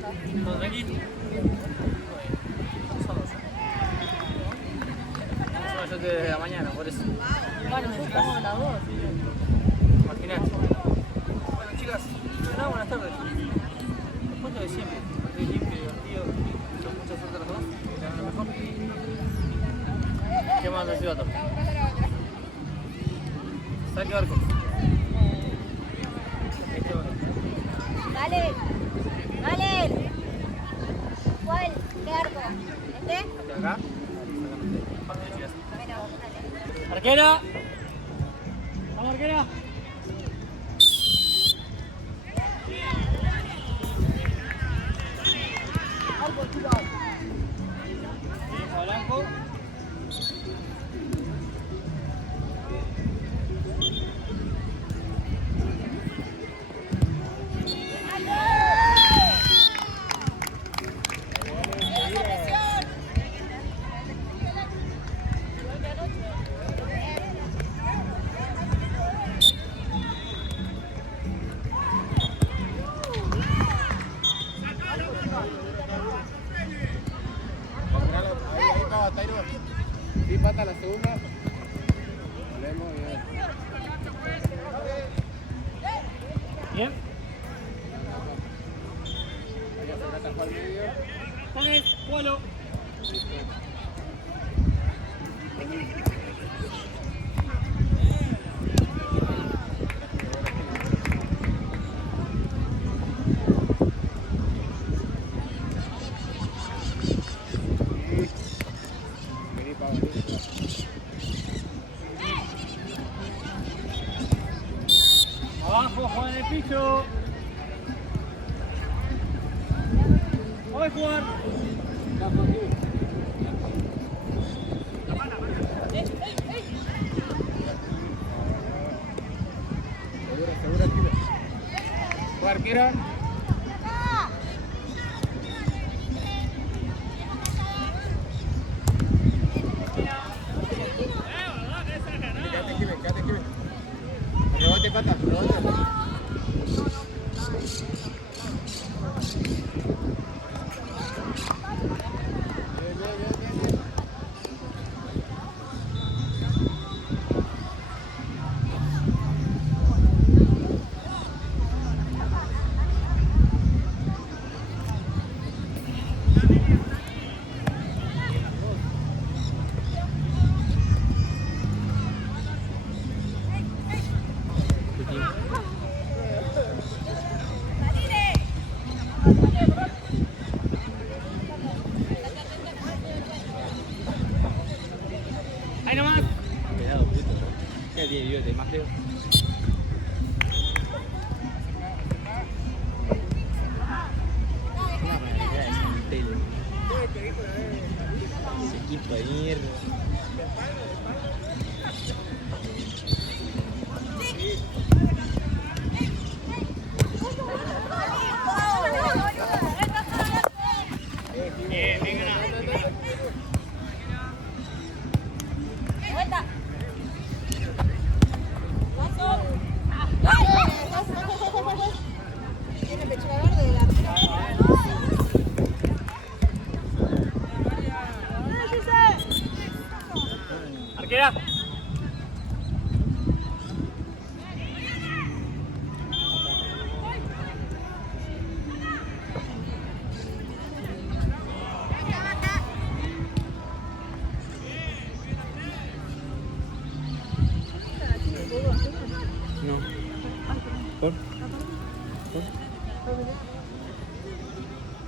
¿Todo tranquilo? Yo te desde la mañana, por eso. Bueno, yo estamos a las 2. Imagínate. Bueno, chicas, nada, buenas tardes. Después lo de siempre. Estoy limpio, divertido. Con mucha suerte a los dos. Que hagan lo mejor. ¿Qué más les iba a tocar? Saque barco. Este barco. Dale, dale. ¿Cuál? ¿Qué arco? ¿Este? Hasta acá. Parte de chicas. Bueno, dale. ¡Arquera! ¡Vamos, arquera! Arco, chicos. Blanco. Sí, pata la segunda. Vemos bien. Bien. Ahí se atajó al medio. Dale, polo. Vení, Pablo, vení. Abajo, Juan en el piso. Voy a jugar. Segura, arquera. ¿Fue arquera? Quédate aquí, quédate aquí. Rebote, pata, rebote. Bien, bien, bien, bien, bien. Ahí nomás. Cuidado, puto. ¿Qué tiene bigote? Más feo. Ese equipo de mierda. Bien, bien ganado. Vuelta. Tiene pechuga verde de la Arquera. No. ¿Por?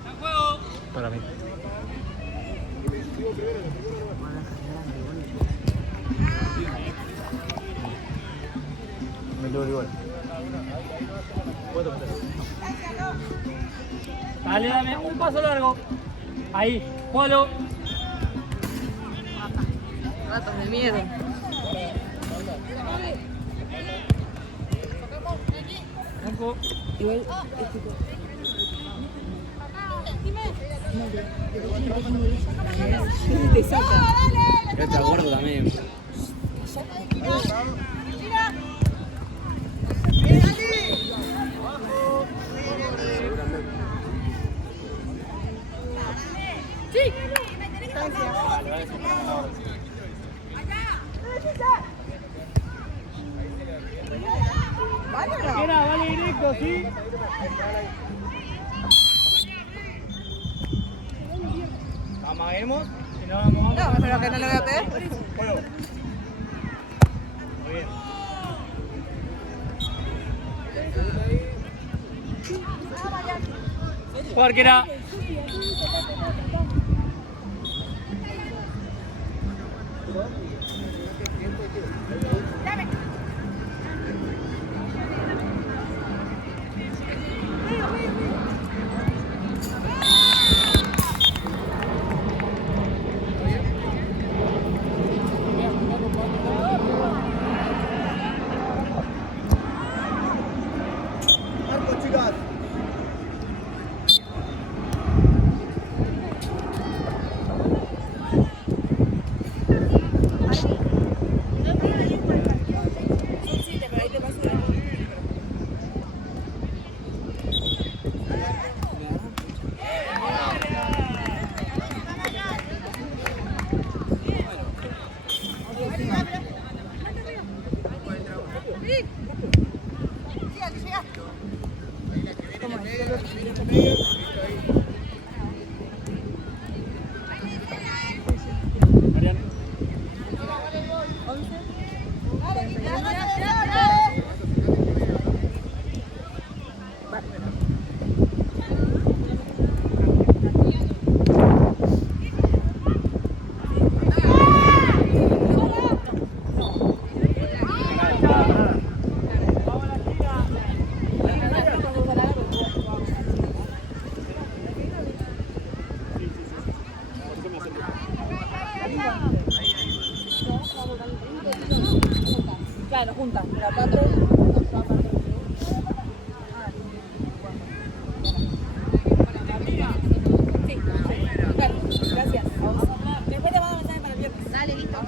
¡En juego! Para mí. Me lo igual. Dale, dame un paso largo. Ahí, polo. Ratos de miedo. Blanco. Igual, te saca. Yo te abordo también. Vale, vale, se pone la orden. Vámonos. Vale directo, ¿sí? Amaguemos y no vamos a... No, pero que no le voy a pegar. Juego. Muy bien. Cualquiera. Claro, juntas. La 4. Sí, claro, gracias. Después te mando mensaje para el viernes. Dale, listo.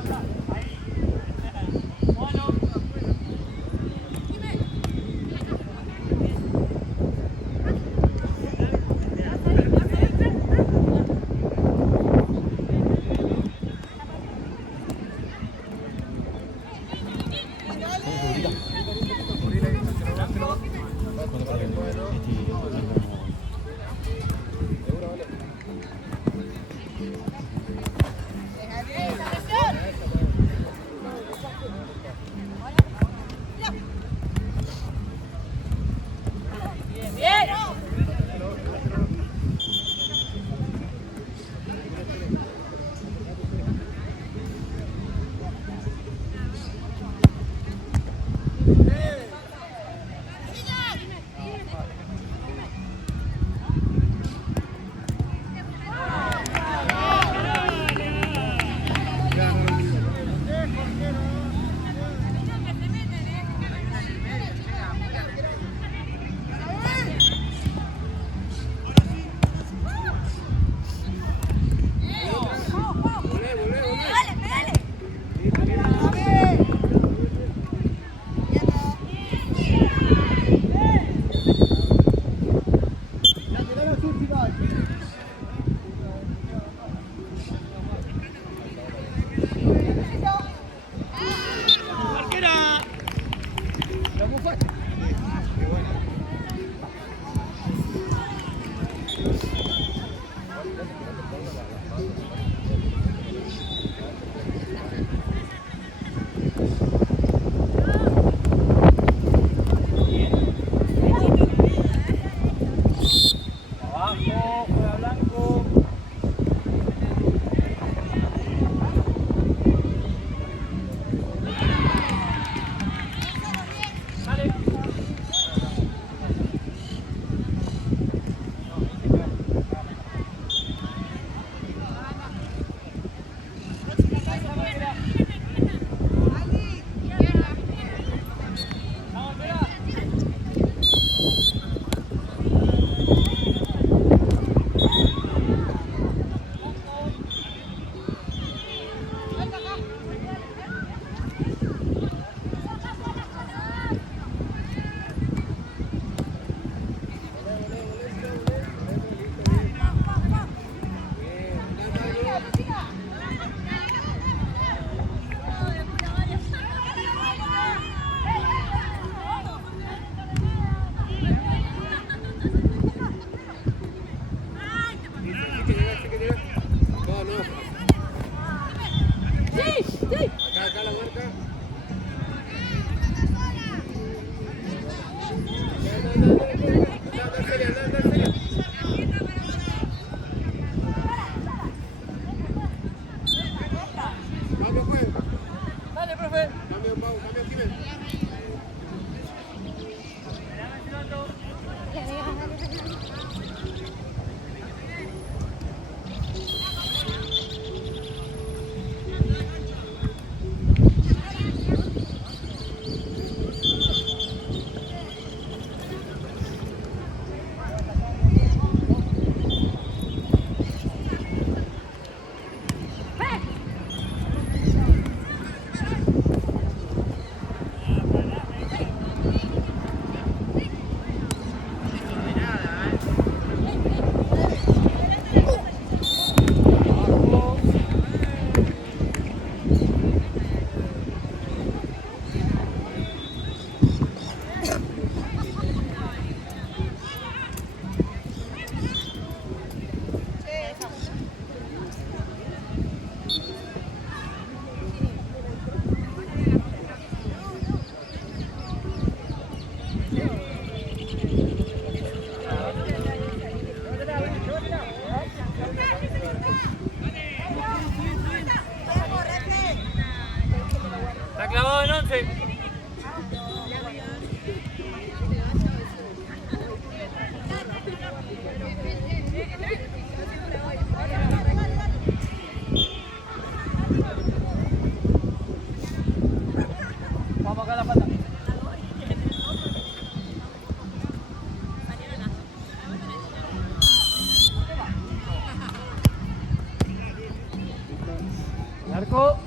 Blanco.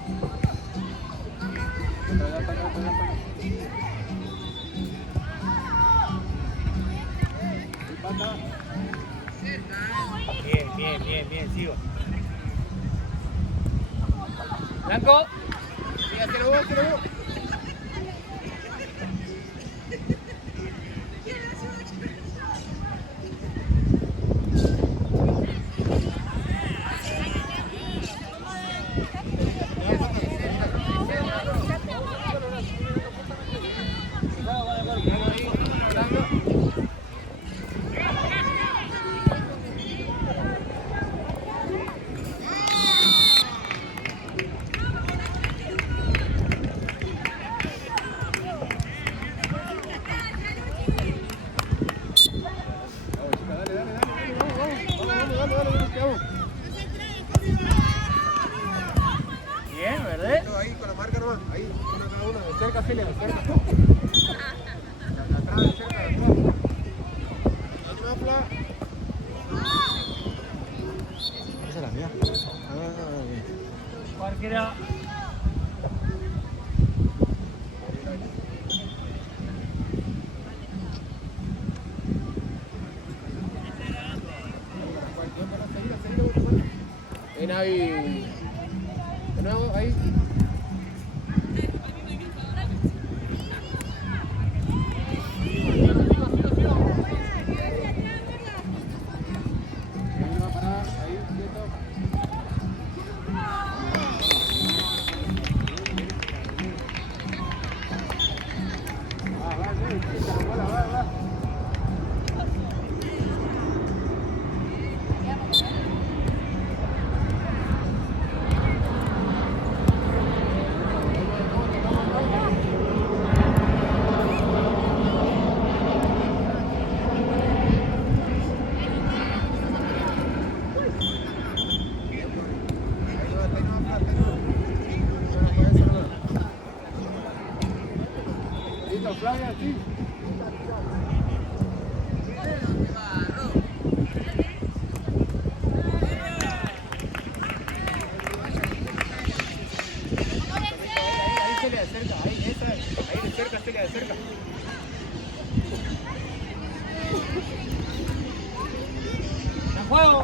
Bien, sigo. Blanco. Sí, hazlo vos. Bien, ¿verdad? Ahí con la marca nomás, ahí, uno cada uno, de cerca, Celia, de cerca. De atrás, de cerca, de atrás. Última fla. Esa es la mía. Cualquiera. Ven ahí. De nuevo, ahí. Ahí va a parar, ahí, quieto. Va. Listo, Flavia, sí. Ahí se le acerca, ahí, esa, ahí de cerca, se le acerca. ¡En juego!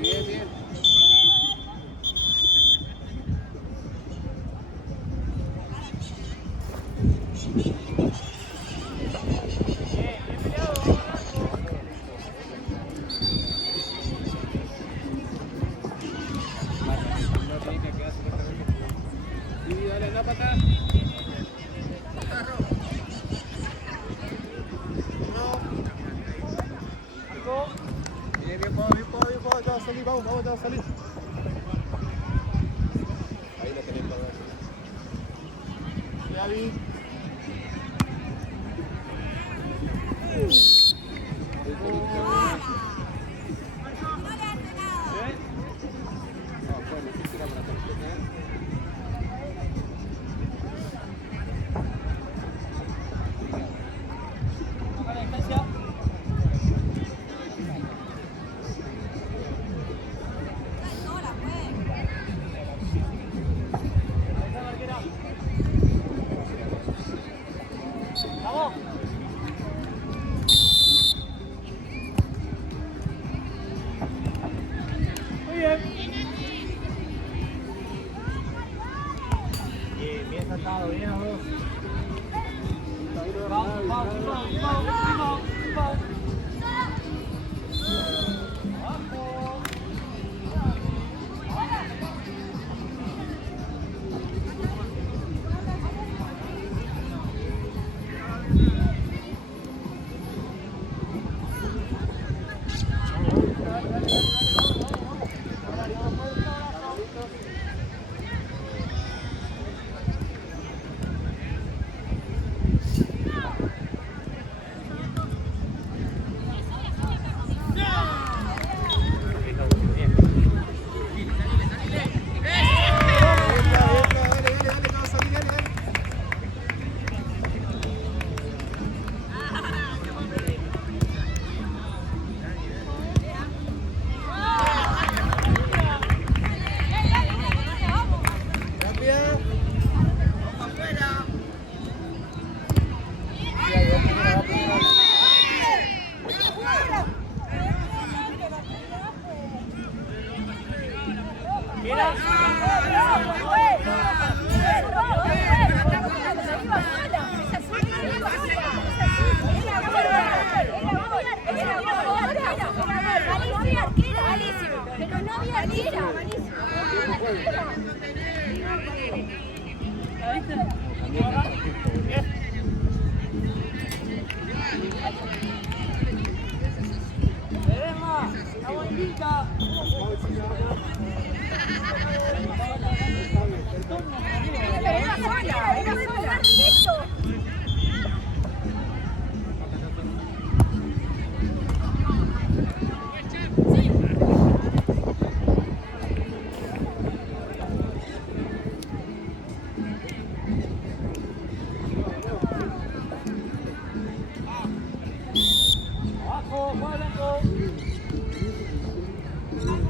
Bien. No tiene que quedar supuestamente. Sí, dale, la patada. Bien, ya va a salir, vamos, ya va a salir. Ahí lo tenés para ver. Ya vi. Bien saltado, bien a dos. Vamos. Pero no había arquera. ¡La bonita!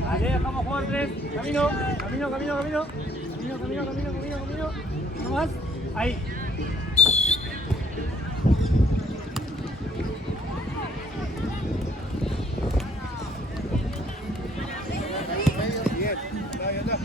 Dale, dejamos jugar tres. Camino. Uno más. Ahí. Bien, anda.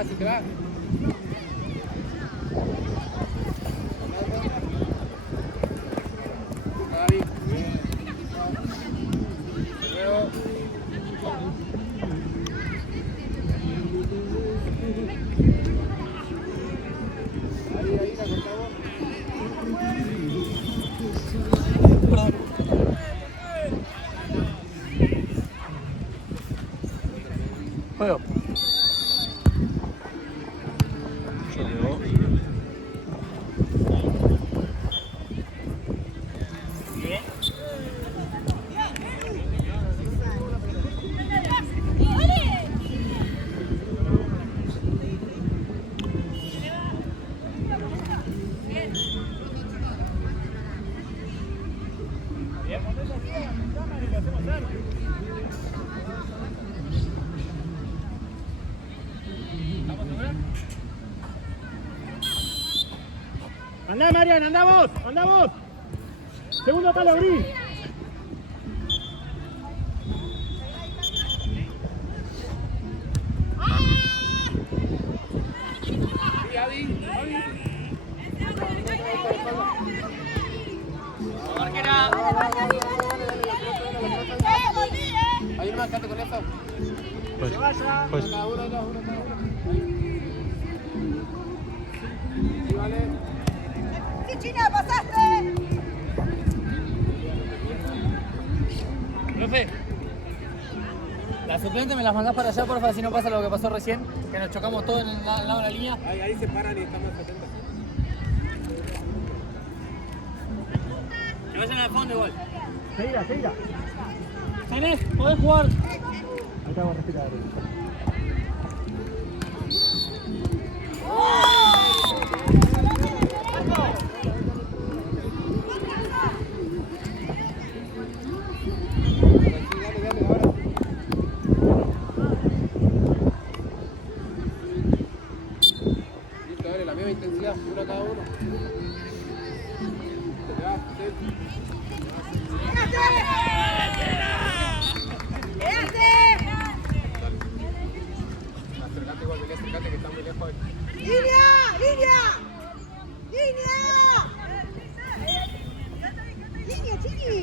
Se te va. Gaby. Bien. Luego. Ahí, la cortamos. Juego. Andá, Marian, andamos. Segundo palo, Gris. Ahí nomás, quédate con eso. Pues. Cada uno. Sí, vale. ¡Sí, China, pasaste! Las suplentes me las mandás para allá, porfa, si no pasa lo que pasó recién, que nos chocamos todos en el lado de la línea. Ahí se paran y están más atentos. Que vayan al fondo igual. Seguida, seguida. Tenés, podés jugar. Ahí estamos respirando. Intensidad, uno cada uno. Acércate igual, Belén, acércate que está muy lejos ahí. ¡Línea! ¡Línea! ¡Línea! ¡Línea, chiqui!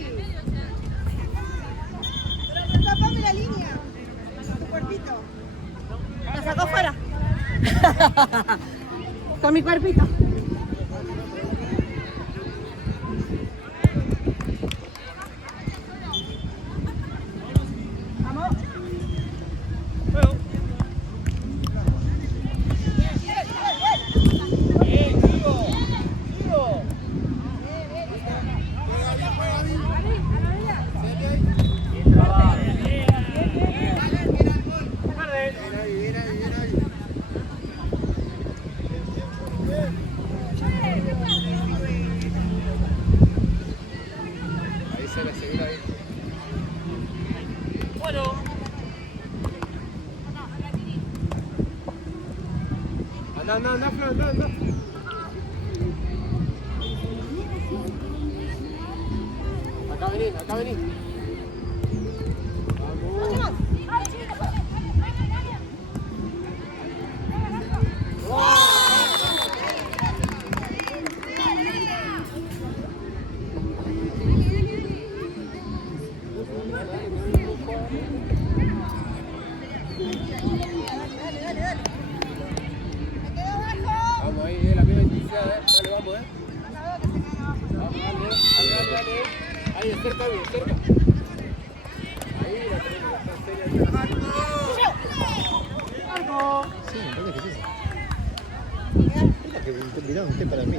Tapame la línea. Tu cuerpito. La sacó fuera. Con mi cuerpito. Vamos. Bien, Diego. Diego. Bien trabajo. Ahí se la seguir ahí. Bueno. Anda, Flo, anda. Acá vení. Vamos. Vamos ahí, la misma intensidad, dale, vamos, Dale. Ahí, cerca. Ahí, la tenemos, está seria. Sí, me parece que sí. Mira que miraron usted para mí.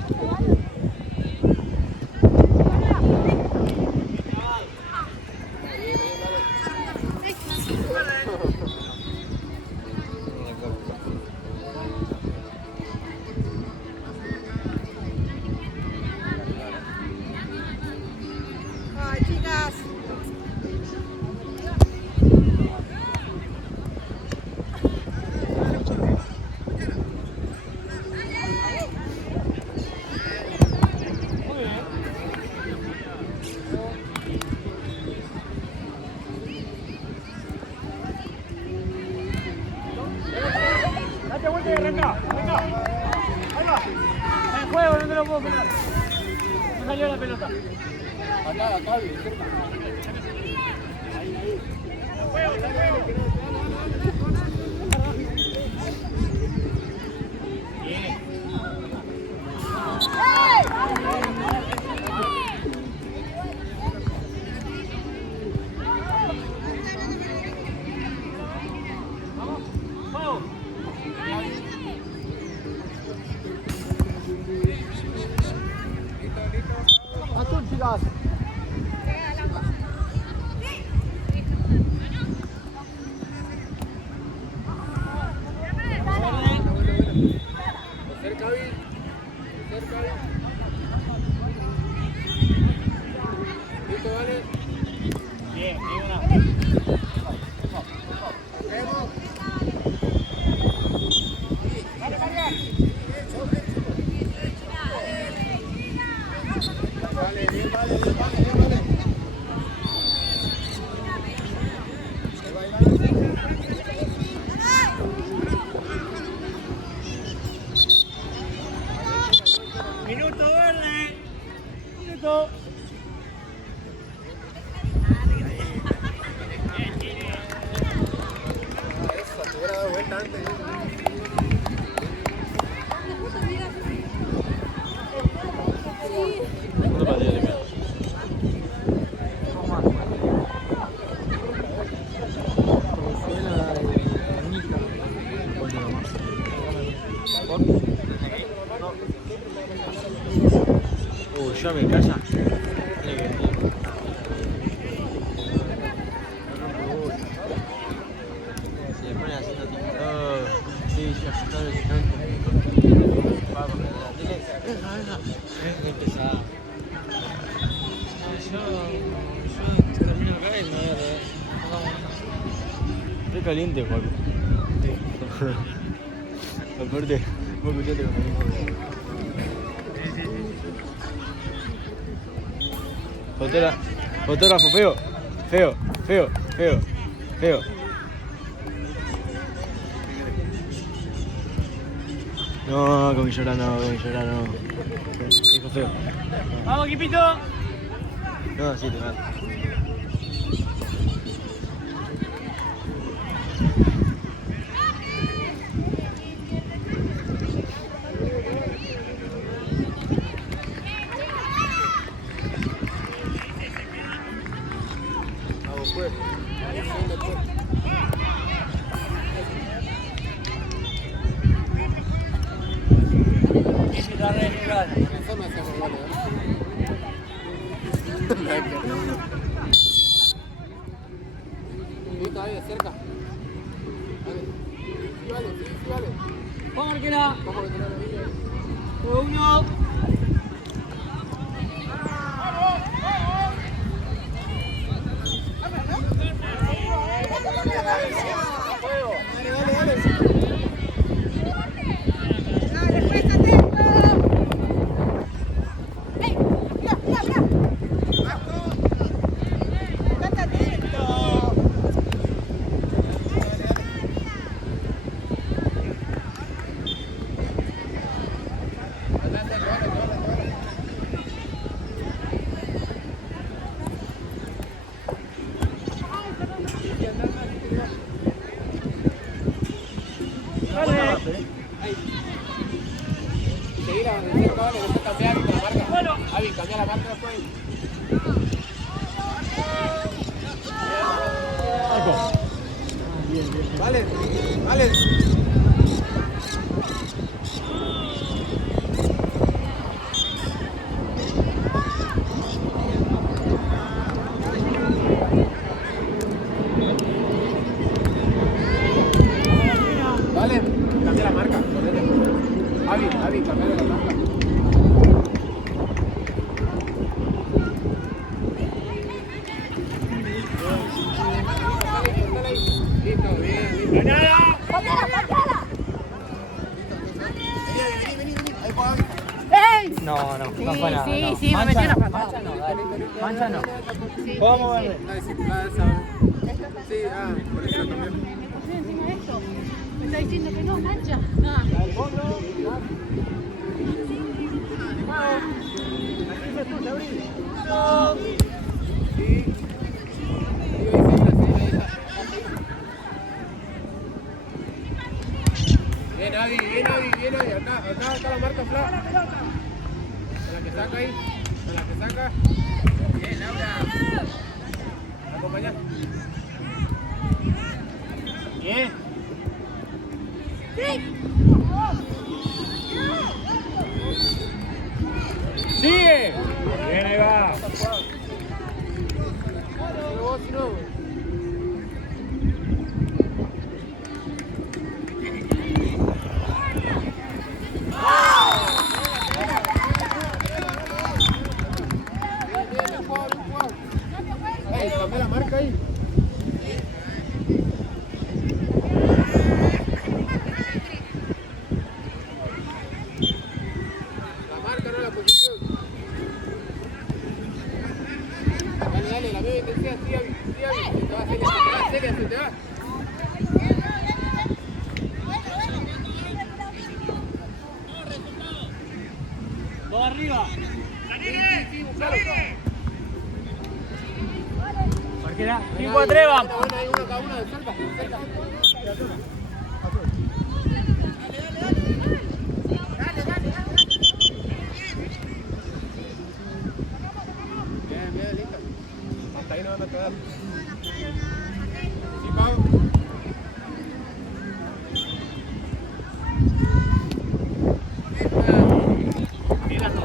Ay, chicas. Date vuelta y arranca. Venga. Ahí va. En juego, no te lo puedo pegar. No salió la pelota. Acá, cerca. Ahí. Juego. Vamos. Azul, chicas. Cerca, Vi. Listo, dale. Bien, una. Vale. Minuto verde. Minuto. Eso, te hubiera dado vuelta antes. yo me calla. Se le pone haciendo TikTok. Sí, ya está el TikTok. Vamos, dile. Es pesado. Yo termino acá y me voy a ver. Estoy caliente, Juan. Aparte, vos escuchaste con fotógrafo feo. No, con mi llorar no. Dijo feo. Vamos, equipito. No, sí, te mato. Vamos, pues. Lanzame hacia por vale, Listo, ahí, cerca. Vale. Sí, vale. Vamos, Arquera. Vamos a meter la vida. 1. Dale, pues, atento. ¡Ey! Mira. Estate atento. Seguí la cerca, vale, después cambiar la marca. Bueno. Avi, cambia la marca después. Vale. Vale, cambia la marca. Avi, cambia la marca. Listo, bien. ¡Ganada! ¡Pateala! Vení. Ahí va, Avi. ¡Ey! No, no fue nada. Sí, no. sí, me metí una patada. Mancha no, dale. Mancha no. Vamos, verde. Dale, circular esa. Sí, por eso la cambié. Me está diciendo que no, mancha. Al fondo. Vamos. Aquí se escucha, abrí. Sí. Bien, Avi. Acá está la marca Fla. A la que saca ahí. Bien, Laura. Acompañá. Bien. Sigue. Bien, ahí va. Si no. Bien, jugado. Ey, cambié la marca ahí. La marca, no la posición. Dale, la misma intensidad, sí, Avi. Se te va, Celia, se te va. Dos arriba. Sí, buscalo. Arquera. 5 a 3, vamos. Bueno, hay uno cada uno de cerca. Bien, listo. Hasta ahí no van a quedar. Sí, Pau. Bien las dos.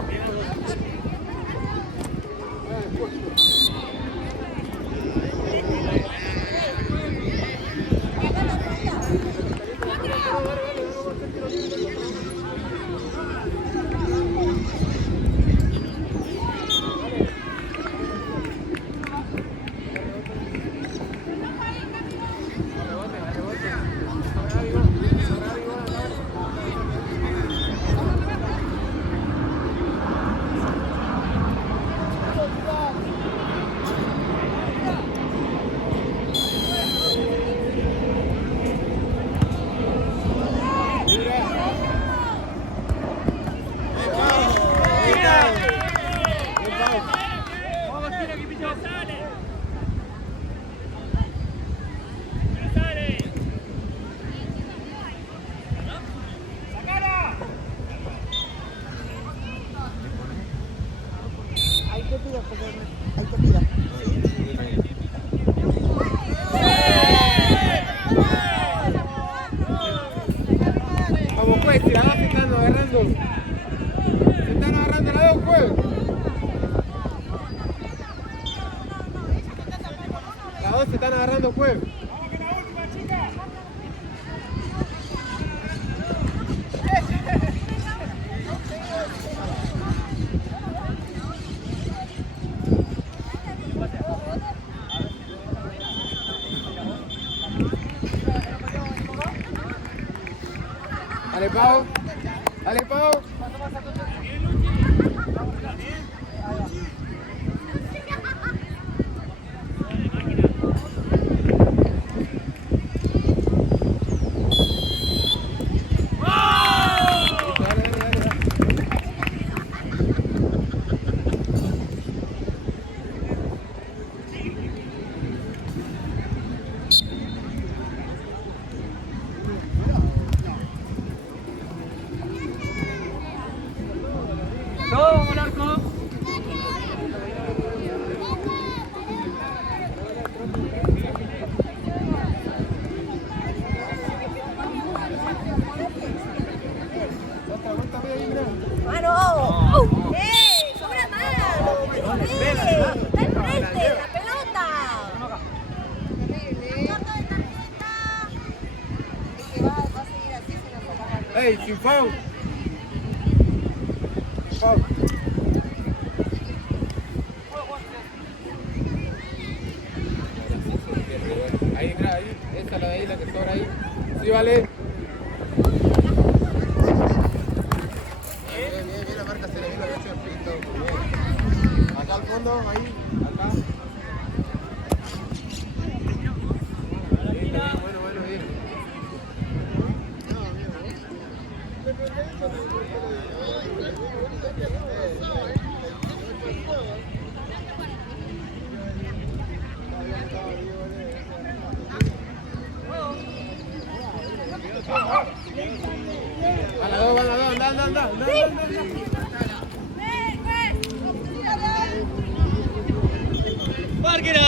Vamos pues, si la dos se están agarrando. Se están agarrando la dos pues. Las dos se están agarrando pues. Dale, Pau. Dale, Pau. Todo al arco. ¡Mano! ¡Eh! ¡Sobra más! ¡Está enfrente! ¡La pelota! ¡Ey, sin foul! Foul. Ahí, mira, ahí. Esa la de ahí, la que sobra ahí. Sí, vale. Bien, la marca se le vino mucho el pito. Acá al fondo, ahí, acá. Bueno, bien. Van a dos, anda. ¡Márquera!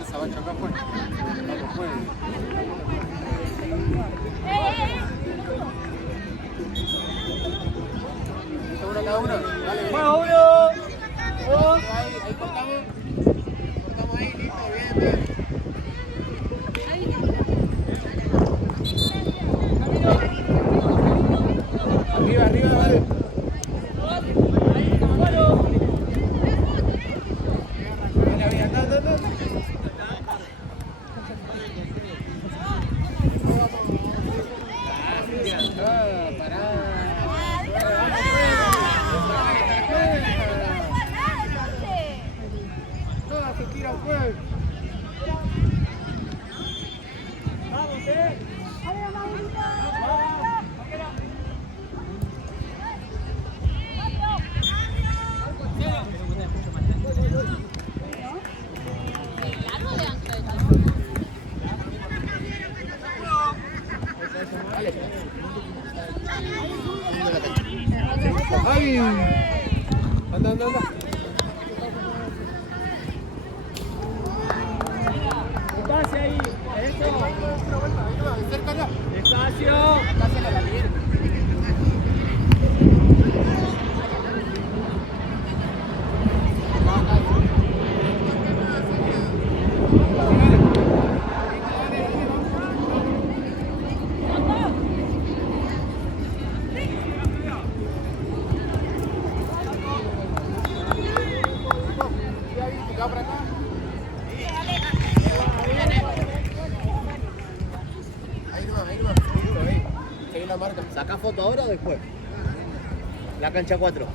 Esa va a chocar pues. Vamos pues. Una cada una. Dale. ¡Juega uno! Ahí cortamos. Cortamos ahí, listo, bien. Arriba, vale. Anda. Todas se tiran pues. ¡Ay! Anda. Espacio ahí. Eso. Acércala. Espacio. Dásela a la mierda. para acá. Ahí nomás. Seguro, ahí. Seguí la marca. ¿Sacás foto ahora o después? La cancha 4.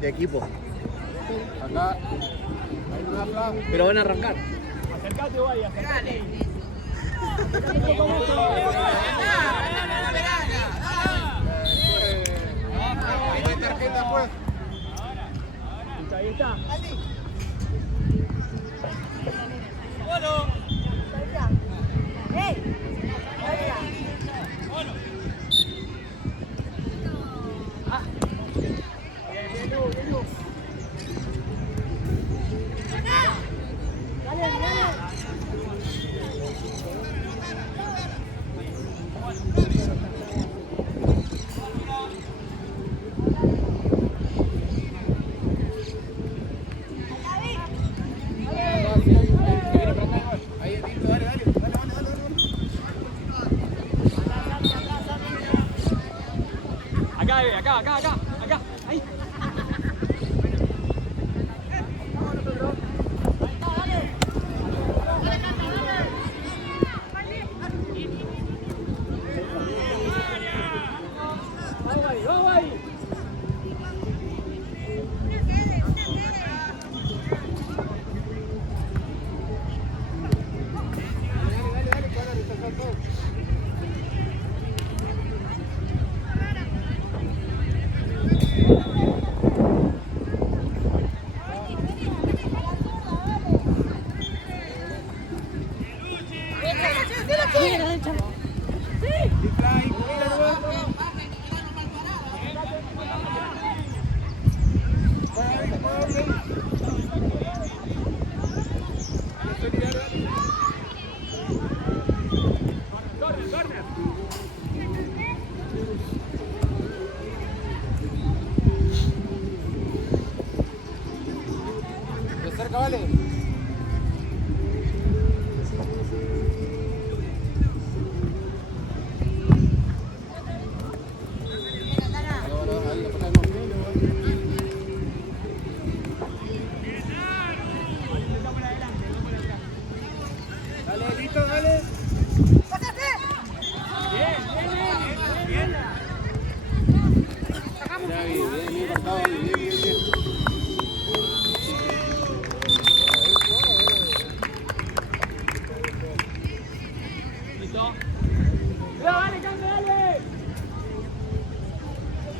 De equipo. Acá. Ahí nomás, Fla. Pero van a arrancar. Acercate, guay, acercate. Ahí no hay tarjeta, pues. Ahí está. ¡Ey! Ahí, Tito, dale. Acá, bebé, acá. Ahí. Vamos ahí. Dale, para rechazar todo. Corner. De cerca, vale. Ahí, después no. Dale, listo, dale. Bien. Bien marcado, bien.